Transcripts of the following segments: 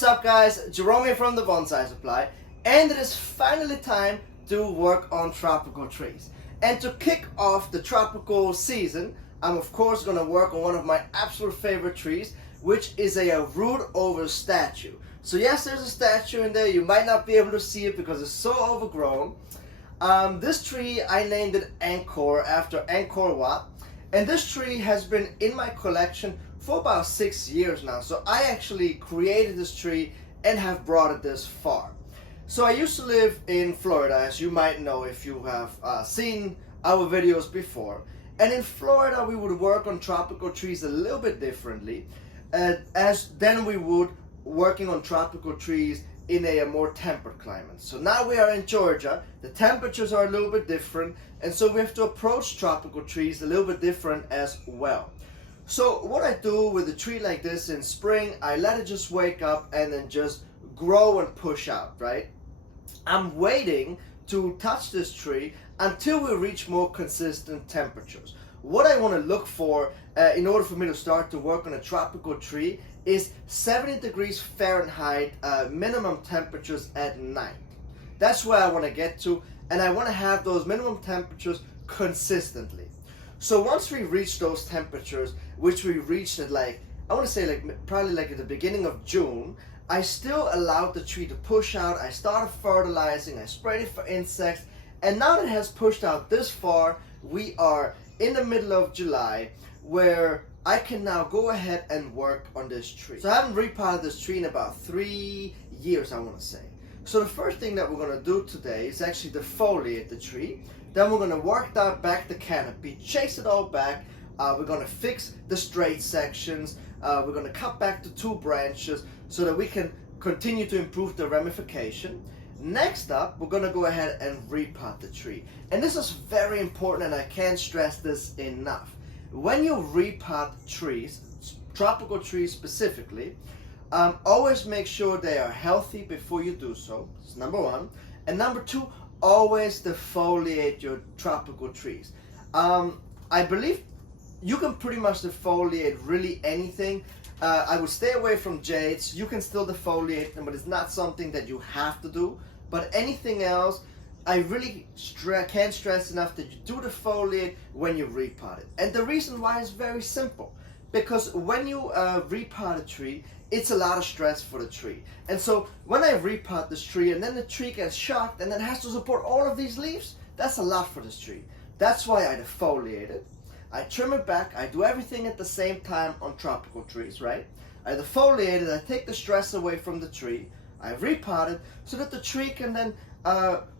what's up guys? Jerome here from the Bonsai Supply, and it is finally time to work on tropical trees. And to kick off the tropical season, I'm of course going to work on one of my absolute favorite trees, which is a root over statue. So yes, there's a statue in there. You might not be able to see it because it's so overgrown. This tree, I named it Angkor after Angkor Wat. And this tree has been in my collection for about 6 years now. So I actually created this tree and have brought it this far. So I used to live in Florida, as you might know if you have seen our videos before. And in Florida, we would work on tropical trees a little bit differently as then we would working on tropical trees in a more temperate climate. So now we are in Georgia, the temperatures are a little bit different, and so we have to approach tropical trees a little bit different as well. So what I do with a tree like this in spring, I let it just wake up and then just grow and push out, right? I'm waiting to touch this tree until we reach more consistent temperatures. What I want to look for in order for me to start to work on a tropical tree is 70 degrees Fahrenheit minimum temperatures at night. That's where I want to get to, and I want to have those minimum temperatures consistently. So once we reach those temperatures, which we reached at probably at the beginning of June, I still allowed the tree to push out. I started fertilizing, I sprayed it for insects, and now that it has pushed out this far, we are in the middle of July, where I can now go ahead and work on this tree. So I haven't repotted this tree in about 3 years, I want to say. So the first thing that we're going to do today is actually defoliate the tree. Then we're going to work back the canopy, chase it all back. We're going to fix the straight sections. We're going to cut back the 2 branches so that we can continue to improve the ramification. Next up, we're going to go ahead and repot the tree. And this is very important, and I can't stress this enough. When you repot trees, tropical trees specifically, always make sure they are healthy before you do so. That's number 1. And number 2, always defoliate your tropical trees. I believe you can pretty much defoliate really anything. I would stay away from jades. You can still defoliate them, but it's not something that you have to do. But anything else, I really can't stress enough that you do defoliate when you repot it. And the reason why is very simple. Because when you repot a tree, it's a lot of stress for the tree. And so when I repot this tree and then the tree gets shocked and then has to support all of these leaves, that's a lot for this tree. That's why I defoliate it. I trim it back. I do everything at the same time on tropical trees, right? I defoliate it. I take the stress away from the tree. I repot it so that the tree can then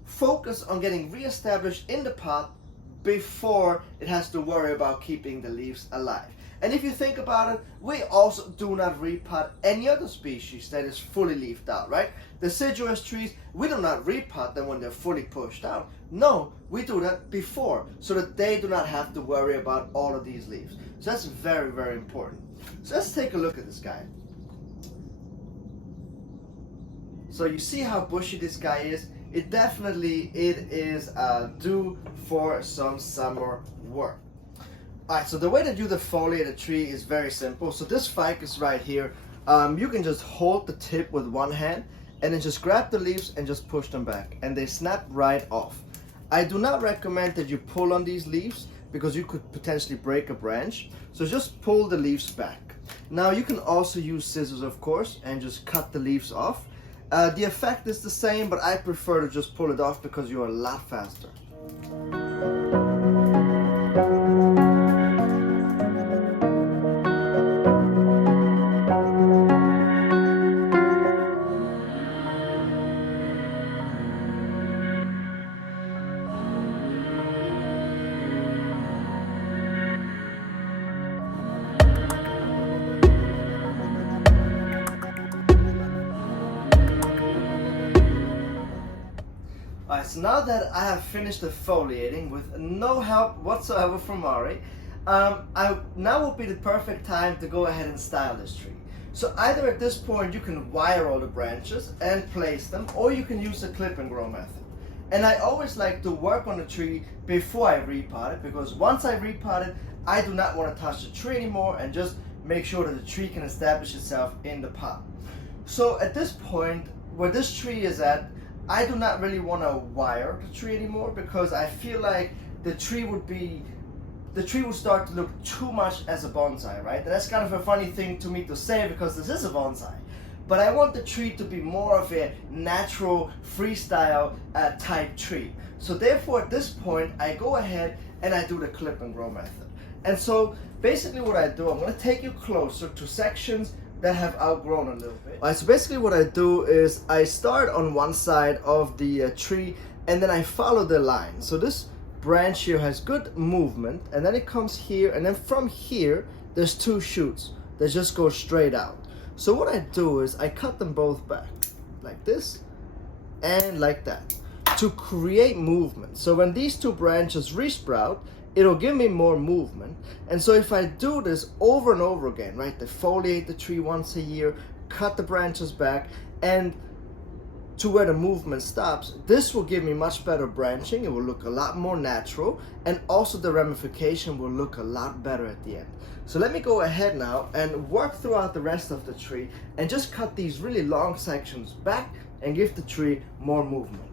focus on getting reestablished in the pot before it has to worry about keeping the leaves alive. And if you think about it, we also do not repot any other species that is fully leafed out, right? Deciduous trees, we do not repot them when they're fully pushed out. No, we do that before, so that they do not have to worry about all of these leaves. So that's very, very important. So let's take a look at this guy. So you see how bushy this guy is? It is due for some summer work. Alright, so the way that you defoliate a tree is very simple. So this ficus right here, you can just hold the tip with one hand and then just grab the leaves and just push them back, and they snap right off. I do not recommend that you pull on these leaves because you could potentially break a branch. So just pull the leaves back. Now you can also use scissors, of course, and just cut the leaves off. The effect is the same, but I prefer to just pull it off because you're a lot faster. Alright, so now that I have finished defoliating with no help whatsoever from Mari, now will be the perfect time to go ahead and style this tree. So either at this point you can wire all the branches and place them, or you can use a clip and grow method. And I always like to work on the tree before I repot it, because once I repot it, I do not want to touch the tree anymore and just make sure that the tree can establish itself in the pot. So at this point, where this tree is at, I do not really want to wire the tree anymore, because I feel like the tree would start to look too much as a bonsai, right? And that's kind of a funny thing to me to say, because this is a bonsai. But I want the tree to be more of a natural freestyle type tree. So therefore at this point, I go ahead and I do the clip and grow method. And so basically what I do, I'm going to take you closer to sections that have outgrown a little bit. Alright, so basically what I do is I start on one side of the tree, and then I follow the line. So this branch here has good movement, and then it comes here, and then from here there's two shoots that just go straight out. So what I do is I cut them both back like this and like that to create movement. So when these two branches resprout, it'll give me more movement. And so if I do this over and over again, right, to foliate the tree once a year, cut the branches back, and to where the movement stops, this will give me much better branching. It will look a lot more natural, and also the ramification will look a lot better at the end. So let me go ahead now and work throughout the rest of the tree and just cut these really long sections back and give the tree more movement.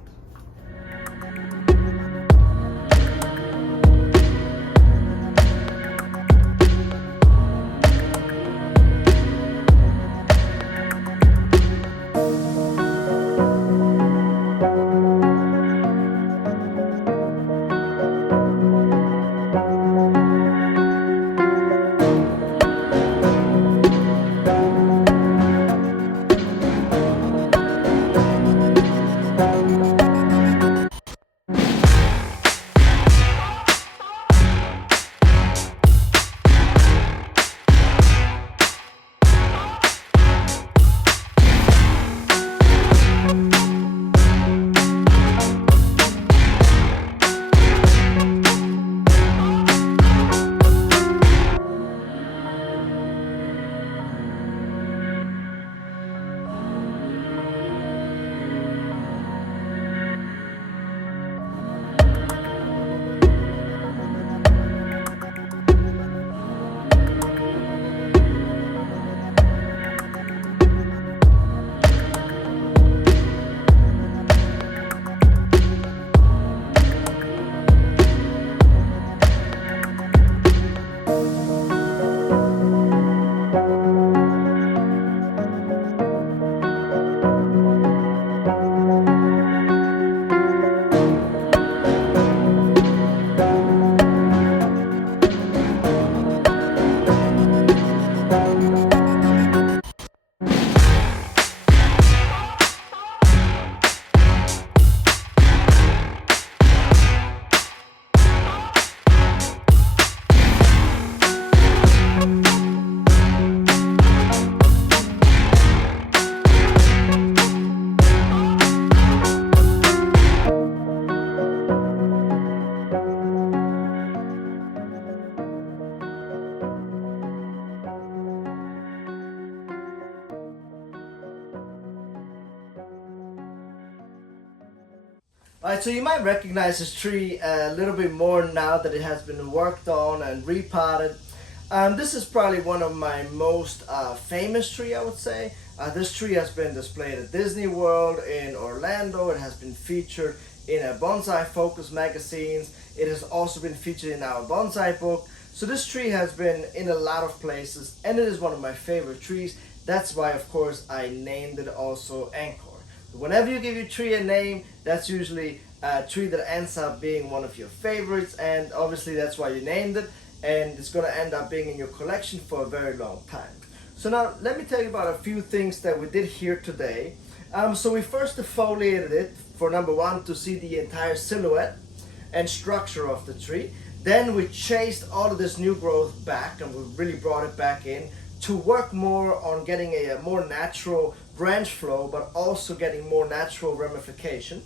Alright, so you might recognize this tree a little bit more now that it has been worked on and repotted. This is probably one of my most famous tree, I would say. This tree has been displayed at Disney World in Orlando. It has been featured in a Bonsai Focus magazines. It has also been featured in our bonsai book. So this tree has been in a lot of places, and it is one of my favorite trees. That's why, of course, I named it also Angkor. Whenever you give your tree a name, that's usually a tree that ends up being one of your favorites, and obviously that's why you named it, and it's going to end up being in your collection for a very long time. So now let me tell you about a few things that we did here today. So we first defoliated it for number one, to see the entire silhouette and structure of the tree. Then we chased all of this new growth back, and we really brought it back in to work more on getting a more natural branch flow, but also getting more natural ramification.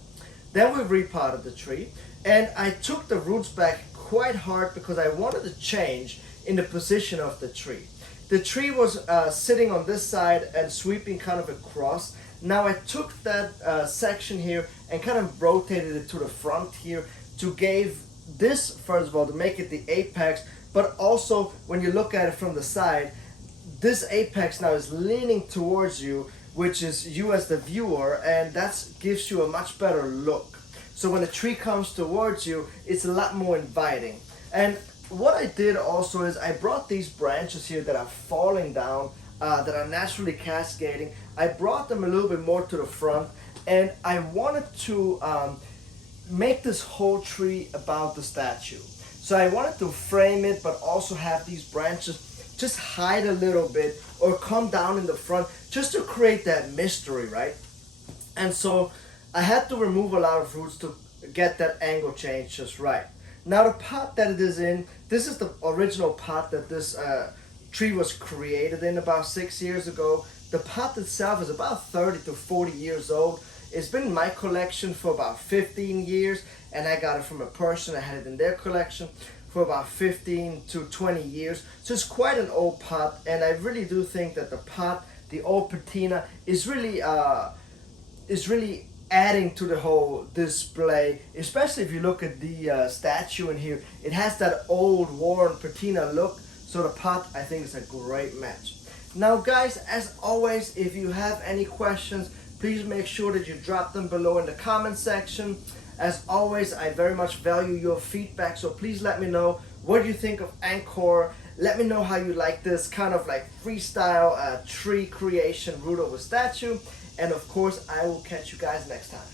Then we repotted the tree, and I took the roots back quite hard because I wanted to change in the position of the tree. The tree was sitting on this side and sweeping kind of across. Now I took that section here and kind of rotated it to the front here to give this, first of all, to make it the apex, but also when you look at it from the side, this apex now is leaning towards you which is you as the viewer, and that gives you a much better look. So when a tree comes towards you, it's a lot more inviting. And what I did also is I brought these branches here that are falling down, that are naturally cascading. I brought them a little bit more to the front, and I wanted to make this whole tree about the statue. So I wanted to frame it, but also have these branches just hide a little bit or come down in the front, just to create that mystery, right? And so I had to remove a lot of roots to get that angle change just right. Now the pot that it is in, this is the original pot that this tree was created in about 6 years ago. The pot itself is about 30 to 40 years old. It's been in my collection for about 15 years, and I got it from a person that had it in their collection for about 15 to 20 years. So it's quite an old pot, and I really do think that the pot, the old patina, is really adding to the whole display, especially if you look at the statue in here. It has that old worn patina look, so the pot, I think, is a great match. Now guys, as always, if you have any questions, please make sure that you drop them below in the comment section. As always, I very much value your feedback, so please let me know what you think of Angkor. Let me know how you like this kind of like freestyle tree creation root over statue. And of course, I will catch you guys next time.